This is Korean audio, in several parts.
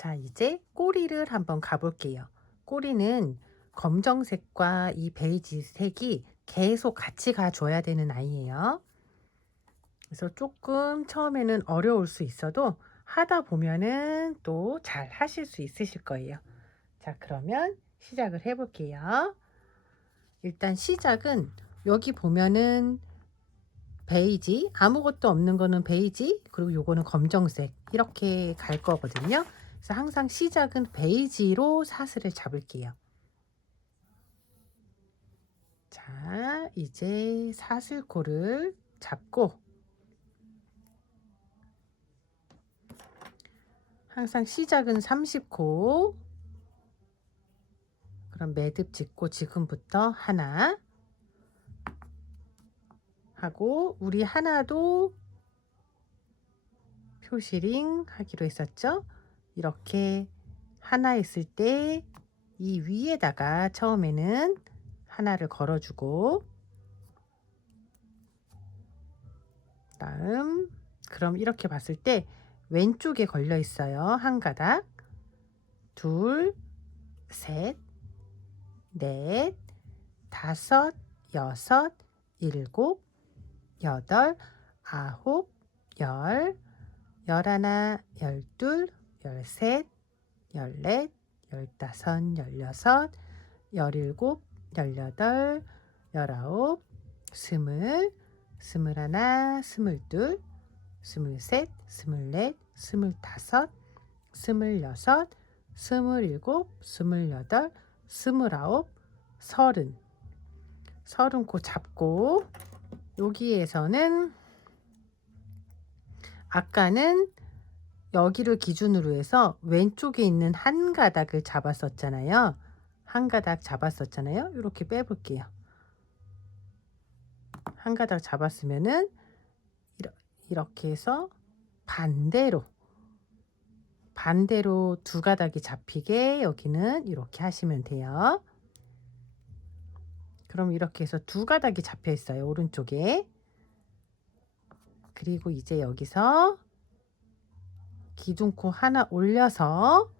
자, 이제 꼬리를 한번 가볼게요. 꼬리는 검정색과 이 베이지 색이 계속 같이 가줘야 되는 아이예요. 그래서 조금 처음에는 어려울 수 있어도 하다 보면은 또 잘 하실 수 있으실 거예요. 자, 그러면 시작을 해볼게요. 일단 시작은 여기 보면은 베이지, 아무것도 없는 거는 베이지, 그리고 요거는 검정색 이렇게 갈 거거든요. 그래서 항상 시작은 베이지로 사슬을 잡을게요. 자, 이제 사슬코를 잡고 항상 시작은 30코. 그럼 매듭 짓고 지금부터 하나 하고, 우리 하나도 표시링 하기로 했었죠. 이렇게 하나 했을 때 이 위에다가 처음에는 하나를 걸어주고, 다음 그럼 이렇게 봤을 때 왼쪽에 걸려 있어요. 한 가닥, 둘, 셋, 넷, 다섯, 여섯, 일곱, 여덟, 아홉, 열, 열하나, 열둘, 열셋, 열넷, 열다섯, 열여섯, 열일곱, 열여덟, 열아홉, 스물, 스물하나, 스물둘, 스물셋, 스물넷, 스물다섯, 스물여섯, 스물일곱, 스물여덟, 스물아홉, 서른. 서른 코 잡고, 여기에서는 아까는 여기를 기준으로 해서 왼쪽에 있는 한 가닥을 잡았었잖아요. 한 가닥 잡았었잖아요. 이렇게 빼볼게요. 한 가닥 잡았으면은 이렇게 해서 반대로 두 가닥이 잡히게 여기는 이렇게 하시면 돼요. 그럼 이렇게 해서 두 가닥이 잡혀 있어요. 오른쪽에. 그리고 이제 여기서 기둥코 하나 올려서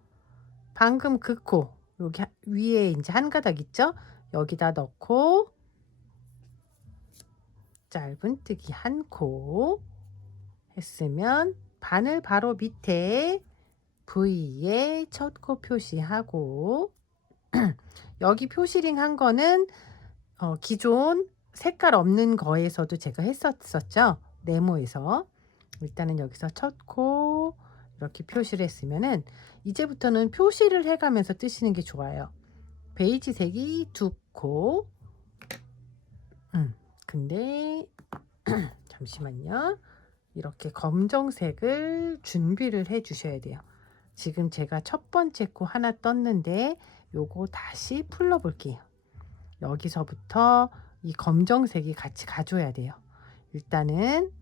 방금 그 코 여기 위에 이제 한 가닥 있죠? 여기다 넣고 짧은뜨기 한 코 했으면 바늘 바로 밑에 V에 첫 코 표시하고, 여기 표시링 한 거는 기존 색깔 없는 거에서도 제가 했었죠. 네모에서. 일단은 여기서 첫 코 이렇게 표시를 했으면은 이제부터는 표시를 해가면서 뜨시는 게 좋아요. 베이지 색이 두 코. 근데 잠시만요. 이렇게 검정색을 준비를 해 주셔야 돼요. 지금 제가 첫 번째 코 하나 떴는데 요거 다시 풀러 볼게요. 여기서부터 이 검정색이 같이 가줘야 돼요. 일단은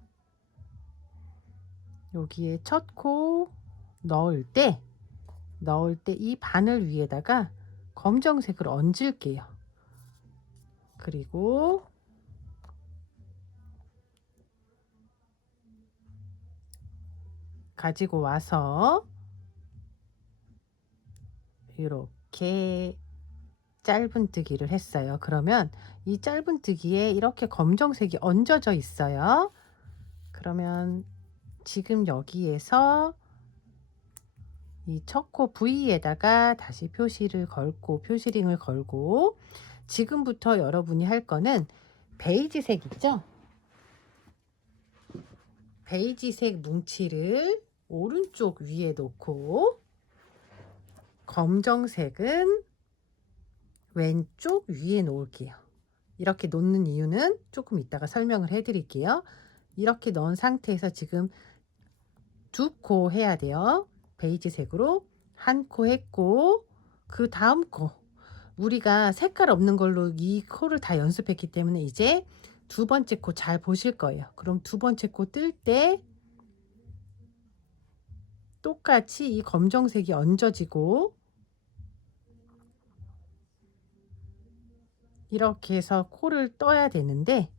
여기에 첫 코 넣을 때 이 바늘 위에다가 검정색을 얹을게요. 그리고 가지고 와서 이렇게 짧은뜨기를 했어요. 그러면 이 짧은뜨기에 이렇게 검정색이 얹어져 있어요. 그러면 지금 여기에서 이 첫 코 V에다가 다시 표시를 걸고 표시링을 걸고, 지금부터 여러분이 할 거는 베이지색 있죠? 베이지색 뭉치를 오른쪽 위에 놓고 검정색은 왼쪽 위에 놓을게요. 이렇게 놓는 이유는 조금 이따가 설명을 해 드릴게요. 이렇게 넣은 상태에서 지금 두 코 해야 돼요. 베이지색으로 한 코 했고, 그 다음 코 우리가 색깔 없는 걸로 이 코를 다 연습했기 때문에 이제 두 번째 코 잘 보실 거예요. 그럼 두 번째 코 뜰 때 똑같이 이 검정색이 얹어지고, 이렇게 해서 코를 떠야 되는데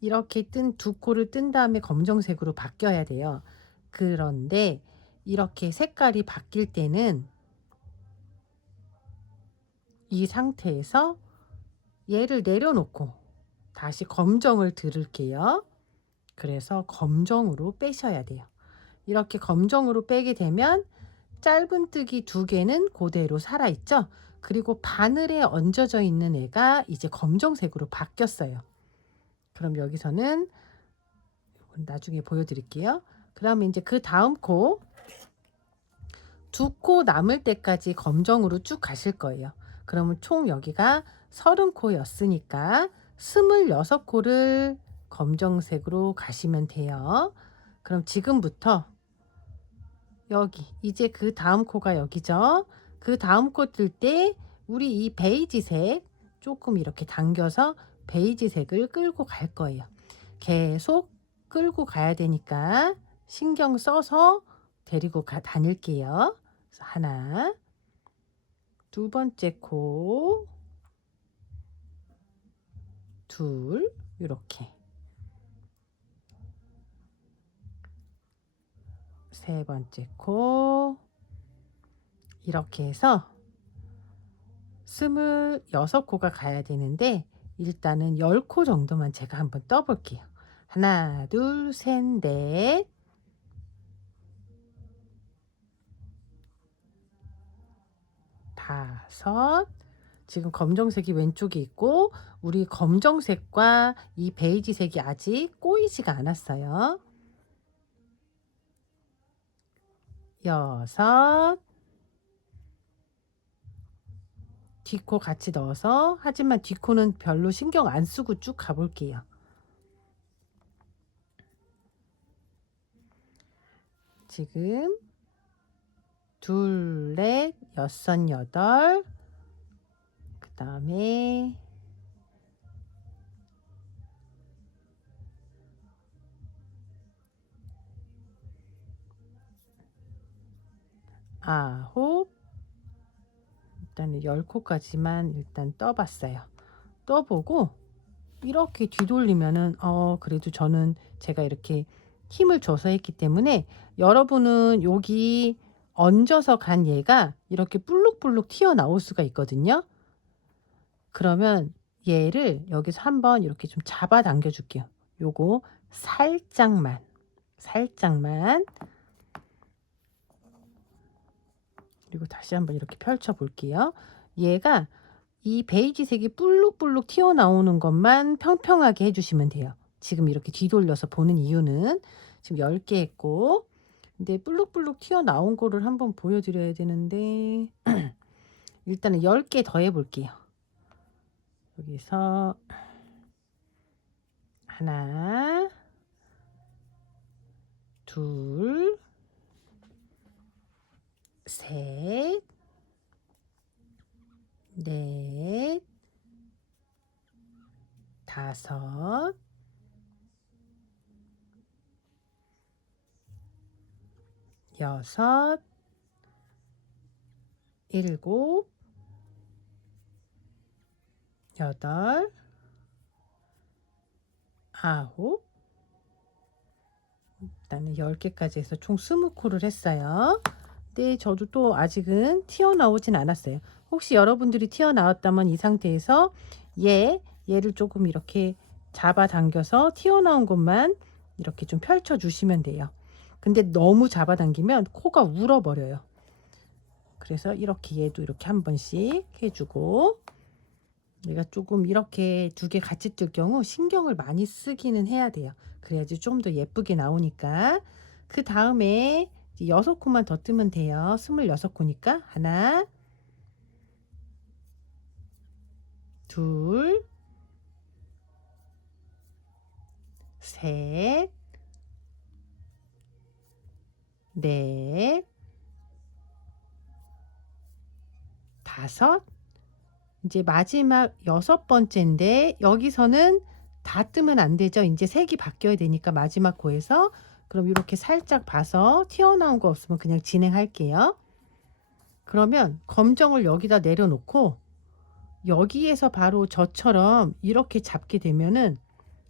이렇게 뜬 두 코를 뜬 다음에 검정색으로 바뀌어야 돼요. 그런데 이렇게 색깔이 바뀔 때는 이 상태에서 얘를 내려놓고 다시 검정을 들을게요. 그래서 검정으로 빼셔야 돼요. 이렇게 검정으로 빼게 되면 짧은뜨기 2개는 그대로 살아있죠. 그리고 바늘에 얹어져 있는 애가 이제 검정색으로 바뀌었어요. 그럼 여기서는 나중에 보여드릴게요. 그러면 이제 그 다음 코 2코 남을 때까지 검정으로 쭉 가실 거예요. 그러면 총 여기가 30코였으니까 26코를 검정색으로 가시면 돼요. 그럼 지금부터 여기 이제 그 다음 코가 여기죠. 그 다음 코 뜰 때 우리 이 베이지색 조금 이렇게 당겨서 베이지색을 끌고 갈 거예요. 계속 끌고 가야 되니까 신경 써서 데리고 다닐게요. 그래서 하나, 두 번째 코, 둘, 이렇게 세 번째 코, 이렇게 해서 26코가 가야 되는데 일단은 10코 정도만 제가 한번 떠볼게요. 하나, 둘, 셋, 넷, 다섯. 지금 검정색이 왼쪽에 있고 우리 검정색과 이 베이지색이 아직 꼬이지가 않았어요. 여섯. 뒷코 같이 넣어서, 하지만 뒷코는 별로 신경 안 쓰고 쭉 가볼게요. 지금 둘, 넷, 여섯, 여덟, 그 다음에 아홉. 일단은 10코까지만 일단 떠봤어요. 떠보고 이렇게 뒤돌리면은 그래도 저는 제가 이렇게 힘을 줘서 했기 때문에, 여러분은 여기 얹어서 간 얘가 이렇게 불룩불룩 튀어나올 수가 있거든요. 그러면 얘를 여기서 한번 이렇게 좀 잡아 당겨 줄게요. 요거 살짝만 그리고 다시 한번 이렇게 펼쳐 볼게요. 얘가 이 베이지색이 불룩불룩 튀어나오는 것만 평평하게 해주시면 돼요. 지금 이렇게 뒤돌려서 보는 이유는 지금 10개 했고, 근데 불룩불룩 튀어나온 거를 한번 보여드려야 되는데 일단은 10개 더 해볼게요. 여기서 하나, 둘, 셋, 넷, 다섯, 여섯, 일곱, 여덟, 아홉. 일단은 10개까지 해서 총 20코를 했어요. 근데 저도 또 아직은 튀어나오진 않았어요. 혹시 여러분들이 튀어나왔다면 이 상태에서 얘를 조금 이렇게 잡아당겨서 튀어나온 것만 이렇게 좀 펼쳐 주시면 돼요. 근데 너무 잡아당기면 코가 울어버려요. 그래서 이렇게 얘도 이렇게 한 번씩 해주고, 얘가 조금 이렇게 2개 같이 뜰 경우 신경을 많이 쓰기는 해야 돼요. 그래야지 좀 더 예쁘게 나오니까. 그 다음에 6코만 더 뜨면 돼요. 26코니까 하나, 둘, 셋, 넷, 다섯. 이제 마지막 6번째인데 여기서는 다 뜨면 안 되죠. 이제 색이 바뀌어야 되니까 마지막 코에서 그럼 이렇게 살짝 봐서 튀어나온 거 없으면 그냥 진행할게요. 그러면 검정을 여기다 내려놓고 여기에서 바로 저처럼 이렇게 잡게 되면은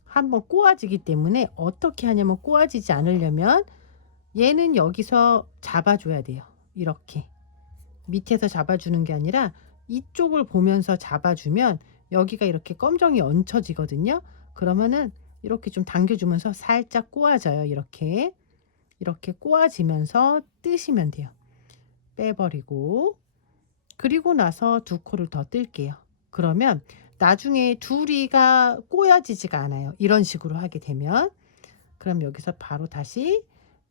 한번 꼬아지기 때문에, 어떻게 하냐면 꼬아지지 않으려면 얘는 여기서 잡아줘야 돼요. 이렇게 밑에서 잡아주는 게 아니라 이쪽을 보면서 잡아주면 여기가 이렇게 검정이 얹혀지거든요. 그러면은 이렇게 좀 당겨주면서 살짝 꼬아져요. 이렇게 꼬아지면서 뜨시면 돼요. 빼버리고, 그리고 나서 두 코를 더 뜰게요. 그러면 나중에 둘이가 꼬여지지가 않아요. 이런 식으로 하게 되면. 그럼 여기서 바로 다시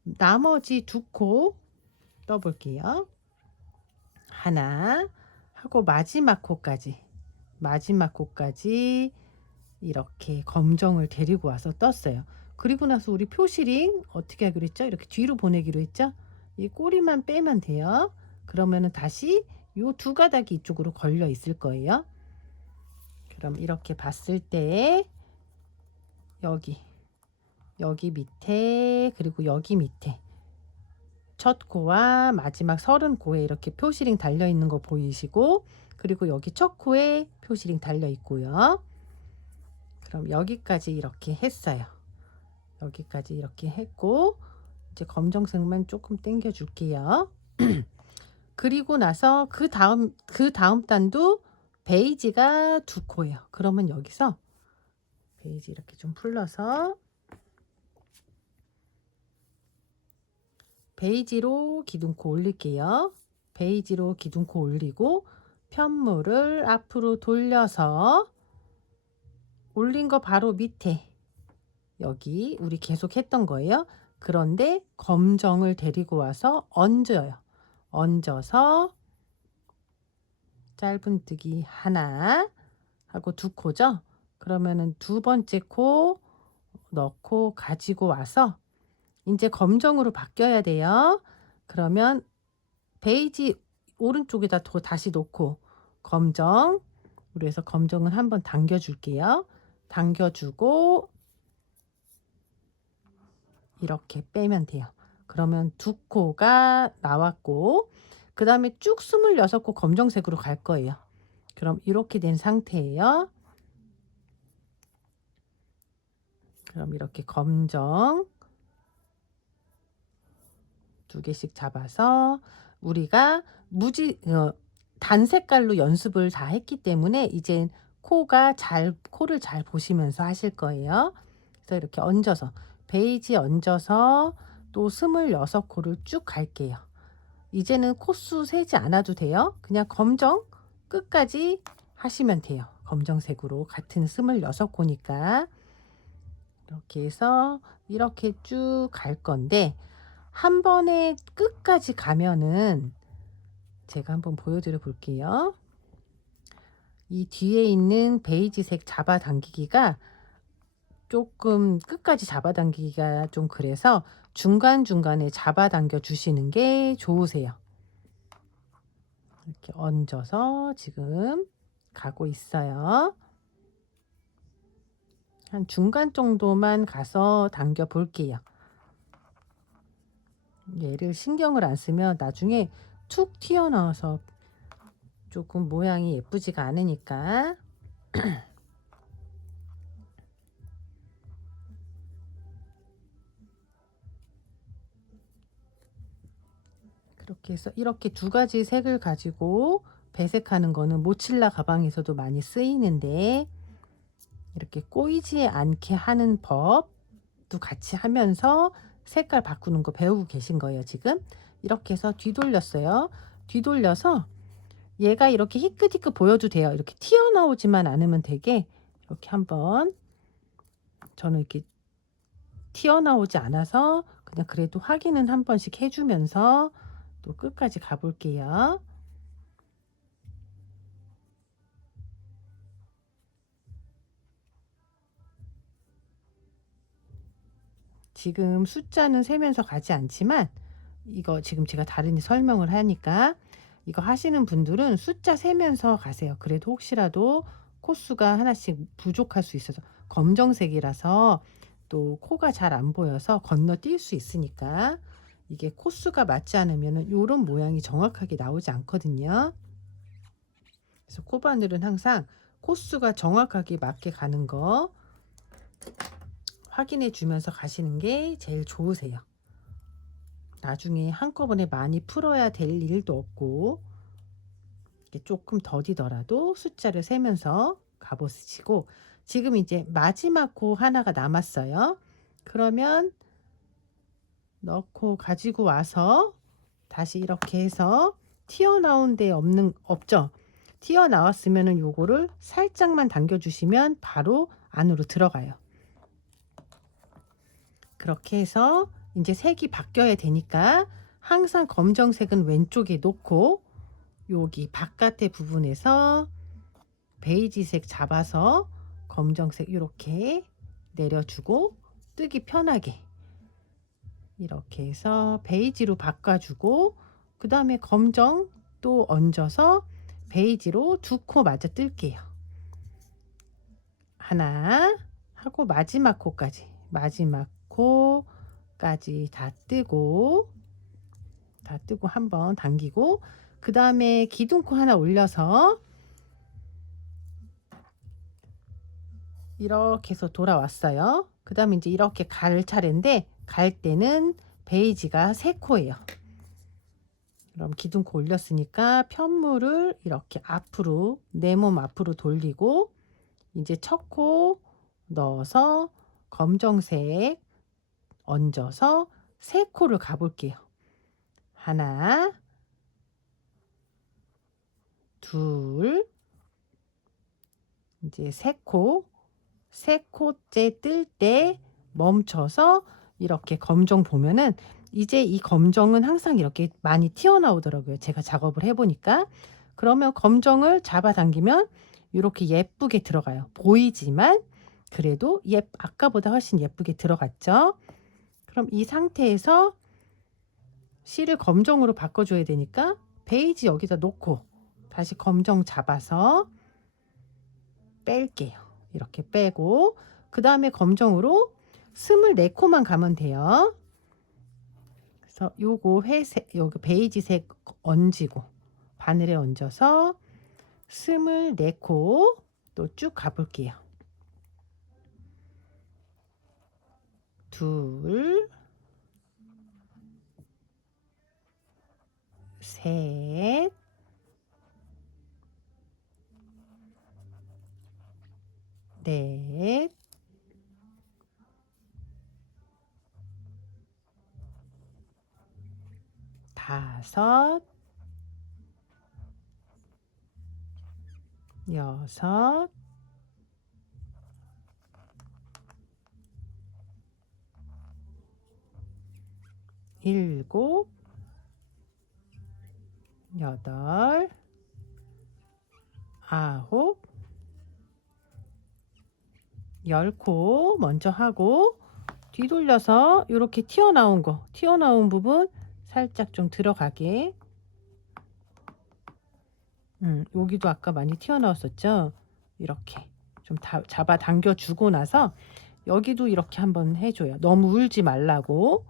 나머지 두 코 떠볼게요. 하나 하고 마지막 코까지 이렇게 검정을 데리고 와서 떴어요. 그리고 나서 우리 표시링 어떻게 하기로 했죠? 이렇게 뒤로 보내기로 했죠? 이 꼬리만 빼면 돼요. 그러면은 다시 요 두 가닥이 이쪽으로 걸려 있을 거예요. 그럼 이렇게 봤을 때 여기 밑에, 그리고 여기 밑에 첫 코와 마지막 30코에 이렇게 표시링 달려 있는 거 보이시고, 그리고 여기 첫 코에 표시링 달려 있고요. 그럼 여기까지 이렇게 했어요. 여기까지 이렇게 했고, 이제 검정색만 조금 당겨 줄게요. 그리고 나서 그 다음 단도 베이지가 두 코예요. 그러면 여기서 베이지 이렇게 좀 풀러서 베이지로 기둥코 올릴게요. 베이지로 기둥코 올리고 편물을 앞으로 돌려서 올린 거 바로 밑에 여기 우리 계속 했던 거예요. 그런데 검정을 데리고 와서 얹어요. 얹어서 짧은뜨기 하나 하고 두 코죠. 그러면은 두 번째 코 넣고 가지고 와서 이제 검정으로 바뀌어야 돼요. 그러면 베이지 오른쪽에다 다시 놓고 검정, 그래서 검정을 한번 당겨 줄게요. 당겨주고 이렇게 빼면 돼요. 그러면 두 코가 나왔고, 그 다음에 쭉 26코 검정색으로 갈 거예요. 그럼 이렇게 된 상태예요. 그럼 이렇게 검정 두 개씩 잡아서 우리가 단 색깔로 연습을 다 했기 때문에 이제 코를 잘 보시면서 하실 거예요. 그래서 이렇게 얹어서 베이지 얹어서 또 26코를 쭉 갈게요. 이제는 코수 세지 않아도 돼요. 그냥 검정 끝까지 하시면 돼요. 검정색으로 같은 26코니까 이렇게 해서 이렇게 쭉 갈 건데, 한 번에 끝까지 가면은 제가 한번 보여드려 볼게요. 이 뒤에 있는 베이지색 잡아당기기가 조금 끝까지 잡아당기기가 좀 그래서 중간중간에 잡아당겨 주시는 게 좋으세요. 이렇게 얹어서 지금 가고 있어요. 한 중간 정도만 가서 당겨 볼게요. 얘를 신경을 안 쓰면 나중에 툭 튀어나와서 조금 모양이 예쁘지가 않으니까. 그렇게 해서 이렇게 두 가지 색을 가지고 배색하는 거는 모칠라 가방에서도 많이 쓰이는데, 이렇게 꼬이지 않게 하는 법도 같이 하면서 색깔 바꾸는 거 배우고 계신 거예요. 지금 이렇게 해서 뒤돌렸어요. 뒤돌려서 얘가 이렇게 희끗희끗 보여도 돼요. 이렇게 튀어나오지만 않으면 되게 이렇게 한번, 저는 이렇게 튀어나오지 않아서 그냥 그래도 확인은 한 번씩 해주면서 또 끝까지 가볼게요. 지금 숫자는 세면서 가지 않지만, 이거 지금 제가 다른 설명을 하니까 이거 하시는 분들은 숫자 세면서 가세요. 그래도 혹시라도 코수가 하나씩 부족할 수 있어서, 검정색이라서 또 코가 잘 안 보여서 건너뛸 수 있으니까, 이게 코수가 맞지 않으면 이런 모양이 정확하게 나오지 않거든요. 그래서 코바늘은 항상 코수가 정확하게 맞게 가는 거 확인해 주면서 가시는 게 제일 좋으세요. 나중에 한꺼번에 많이 풀어야 될 일도 없고, 이렇게 조금 더디더라도 숫자를 세면서 가보시고, 지금 이제 마지막 코 하나가 남았어요. 그러면 넣고 가지고 와서 다시 이렇게 해서 튀어나온 데 없죠? 튀어나왔으면은 요거를 살짝만 당겨 주시면 바로 안으로 들어가요. 그렇게 해서 이제 색이 바뀌어야 되니까 항상 검정색은 왼쪽에 놓고 여기 바깥의 부분에서 베이지색 잡아서 검정색 이렇게 내려주고, 뜨기 편하게 이렇게 해서 베이지로 바꿔주고, 그 다음에 검정 또 얹어서 베이지로 두 코 맞아 뜰게요. 하나 하고 마지막 코까지 다 뜨고 한번 당기고, 그 다음에 기둥코 하나 올려서 이렇게 해서 돌아왔어요. 그 다음에 이제 이렇게 갈 차례인데, 갈 때는 베이지가 3코예요. 그럼 기둥코 올렸으니까 편물을 이렇게 앞으로, 내 몸 앞으로 돌리고, 이제 첫 코 넣어서 검정색 얹어서 3코를 가볼게요. 하나, 둘, 이제 3코째 뜰 때 멈춰서 이렇게 검정 보면은, 이제 이 검정은 항상 이렇게 많이 튀어나오더라고요. 제가 작업을 해보니까. 그러면 검정을 잡아당기면 이렇게 예쁘게 들어가요. 보이지만 그래도 아까보다 훨씬 예쁘게 들어갔죠. 그럼 이 상태에서 실을 검정으로 바꿔줘야 되니까 베이지 여기다 놓고 다시 검정 잡아서 뺄게요. 이렇게 빼고, 그 다음에 검정으로 24코만 가면 돼요. 그래서 요거 여기 베이지색 얹고 바늘에 얹어서 24코 또 쭉 가볼게요. 둘, 셋, 넷, 다섯, 여섯, 일곱, 여덟, 아홉, 10코 먼저 하고, 뒤돌려서 이렇게 튀어나온 부분 살짝 좀 들어가게. 여기도 아까 많이 튀어나왔었죠? 이렇게 좀 잡아 당겨 주고 나서 여기도 이렇게 한번 해줘요. 너무 울지 말라고.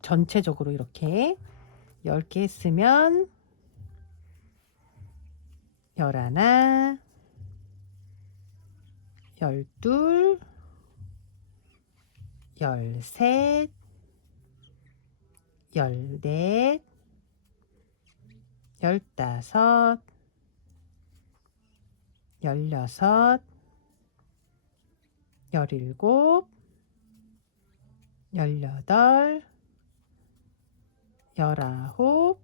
전체적으로 이렇게 10개 했으면 11, 12, 13, 14, 15, 16, 17, 18, 19,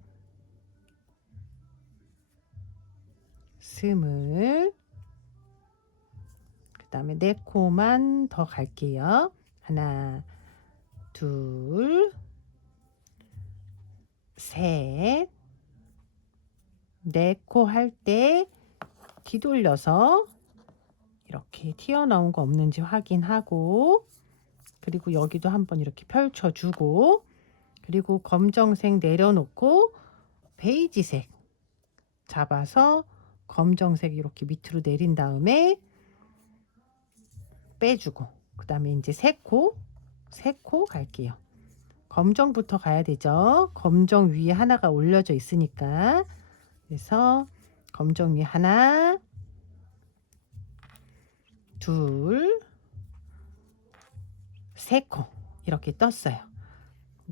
20, 그 다음에 4코만 더 갈게요. 하나, 둘, 셋, 4코 할 때 뒤돌려서 이렇게 튀어나온 거 없는지 확인하고, 그리고 여기도 한번 이렇게 펼쳐주고, 그리고 검정색 내려놓고 베이지색 잡아서 검정색 이렇게 밑으로 내린 다음에 빼주고, 그 다음에 이제 3코 갈게요. 검정부터 가야 되죠. 검정 위에 하나가 올려져 있으니까. 그래서 검정 위에 하나, 둘, 3코 이렇게 떴어요.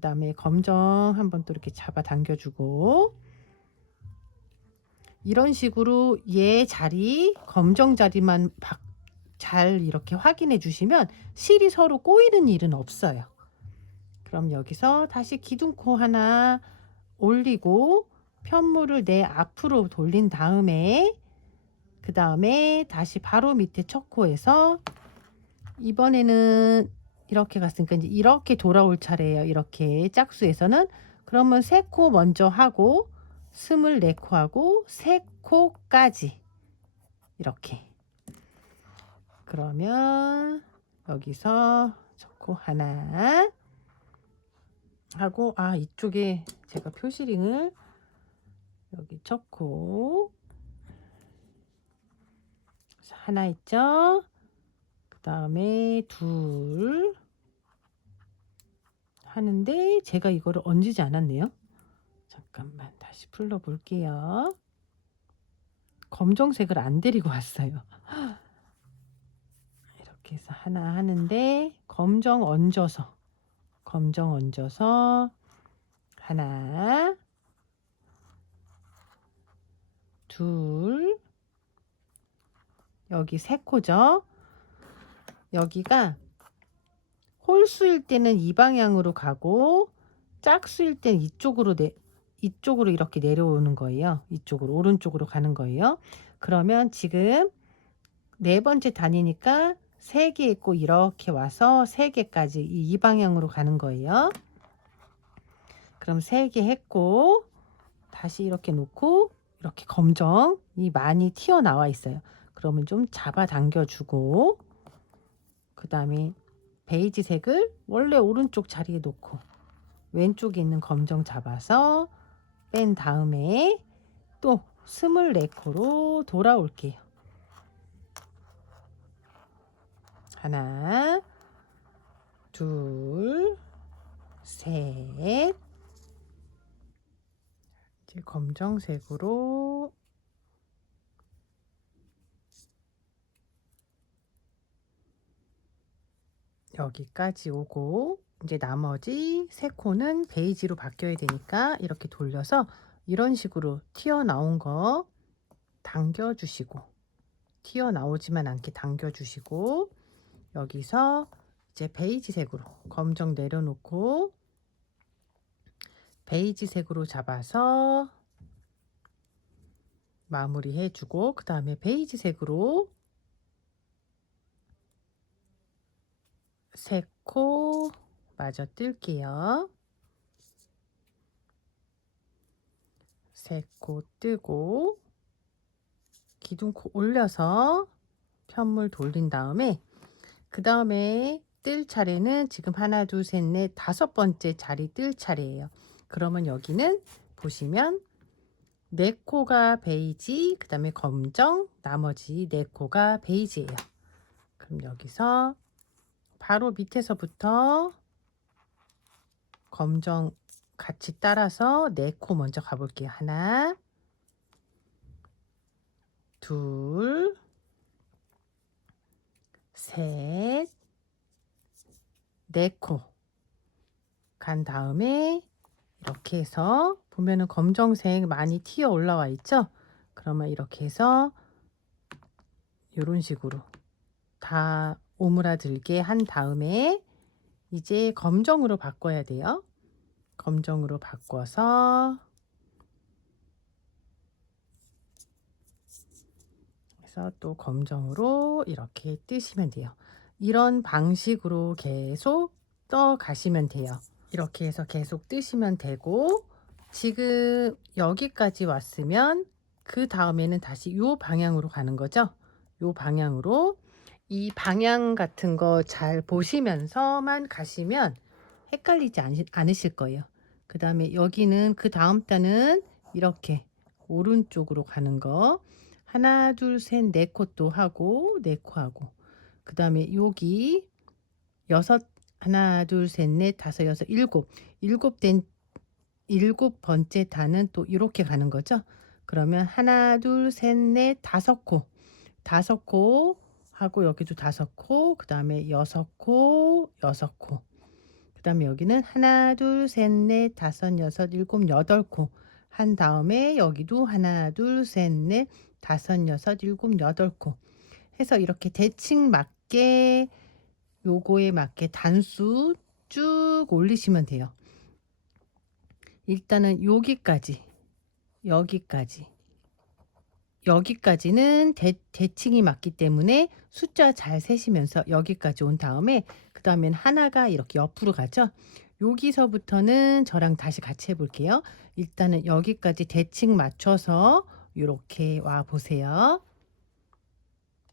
그다음에 검정 한번 또 이렇게 잡아 당겨주고, 이런 식으로 얘 자리, 검정 자리만 잘 이렇게 확인해 주시면 실이 서로 꼬이는 일은 없어요. 그럼 여기서 다시 기둥코 하나 올리고 편물을 내 앞으로 돌린 다음에, 그 다음에 다시 바로 밑에 첫 코에서, 이번에는 이렇게 갔으니까 이제 이렇게 돌아올 차례예요. 이렇게 짝수에서는. 그러면 3코 먼저 하고 24코 하고 3코까지 이렇게. 그러면 여기서 첫 코 하나 하고, 이쪽에 제가 표시링을, 여기 첫 코 하나 있죠. 그 다음에 둘 하는데 제가 이거를 얹지 않았네요. 잠깐만 다시 풀러 볼게요. 검정색을 안 데리고 왔어요. 이렇게 해서 하나 하는데 검정 얹어서 하나, 둘, 여기 3코죠. 여기가 홀수일 때는 이 방향으로 가고 짝수일 때는 이쪽으로 이렇게 내려오는 거예요. 이쪽으로, 오른쪽으로 가는 거예요. 그러면 지금 4번째 단위니까 3개 있고 이렇게 와서 3개까지 이 방향으로 가는 거예요. 그럼 3개 했고 다시 이렇게 놓고, 이렇게 검정이 많이 튀어나와 있어요. 그러면 좀 잡아 당겨 주고, 그 다음에 베이지색을 원래 오른쪽 자리에 놓고 왼쪽에 있는 검정 잡아서 뺀 다음에 또 24코로 돌아올게요. 하나, 둘, 셋. 이제 검정색으로 여기까지 오고, 이제 나머지 3코는 베이지로 바뀌어야 되니까 이렇게 돌려서 이런 식으로 튀어나온 거 당겨주시고, 튀어나오지만 않게 당겨주시고, 여기서 이제 베이지색으로 검정 내려놓고 베이지색으로 잡아서 마무리 해주고, 그 다음에 베이지색으로 3코 마저 뜰게요. 3코 뜨고 기둥코 올려서 편물 돌린 다음에, 그 다음에 뜰 차례는 지금 하나, 둘, 셋, 넷, 5번째 자리 뜰 차례예요. 그러면 여기는 보시면 4코가 베이지, 그 다음에 검정, 나머지 4코가 베이지예요. 그럼 여기서 바로 밑에서부터 검정 같이 따라서 4코 먼저 가볼게요. 하나, 둘, 셋, 4코 간 다음에 이렇게 해서 보면은 검정색 많이 튀어 올라와 있죠. 그러면 이렇게 해서 이런 식으로 다 오므라들게 한 다음에 이제 검정으로 바꿔야 돼요. 검정으로 바꿔서 그래서 또 검정으로 이렇게 뜨시면 돼요. 이런 방식으로 계속 떠 가시면 돼요. 이렇게 해서 계속 뜨시면 되고, 지금 여기까지 왔으면 그 다음에는 다시 요 방향으로 가는 거죠. 요 방향으로, 이 방향 같은 거 잘 보시면서만 가시면 헷갈리지 않으실 거예요. 그 다음에 여기는 그 다음 단은 이렇게 오른쪽으로 가는 거, 하나, 둘, 셋, 4코 또 하고 4코 하고, 그 다음에 여기 여섯, 하나, 둘, 셋, 넷, 다섯, 여섯, 일곱 번째 단은 또 이렇게 가는 거죠. 그러면 하나, 둘, 셋, 넷, 5코, 5코 하고 여기도 5코, 그 다음에 6코, 6코, 그 그다음에 여기는 하나, 둘, 셋, 넷, 다섯, 여섯, 일곱, 여덟 코 한 다음에 여기도 하나, 둘, 셋, 넷, 다섯, 여섯, 일곱, 여덟 코 해서 이렇게 대칭 맞게 요거에 맞게 단수 쭉 올리시면 돼요. 일단은 여기까지, 여기까지, 여기까지는 대칭이 맞기 때문에 숫자 잘 세시면서 여기까지 온 다음에 그다음엔 하나가 이렇게 옆으로 가죠. 여기서부터는 저랑 다시 같이 해 볼게요. 일단은 여기까지 대칭 맞춰서 요렇게 와 보세요.